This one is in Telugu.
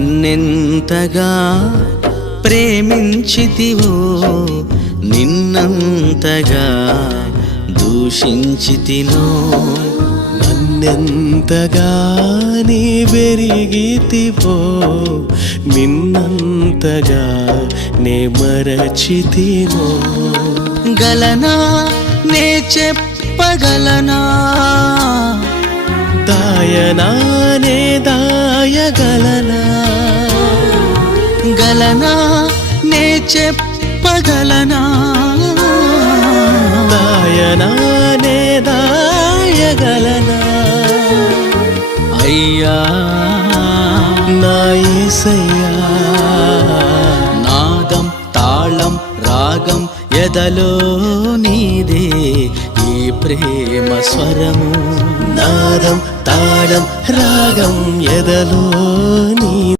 నన్నెంతగా ప్రేమించితివో నిన్నంతగా దూషించితినో నన్నెంతగా నీ వెరిగితివో నిన్నంతగా నే మరచితినో గలనా నే చెప్పగలనా దాయనా నే దాయగలనా గలనా నే చెప్పగలనా దాయనా నే దాయగలనా అయ్యా నా యేసయ్యా నాదం తాళం రాగం ఎదలో నీదే ఈ ప్రేమ స్వరము నాదం తాళం రాగం ఎదలో నీ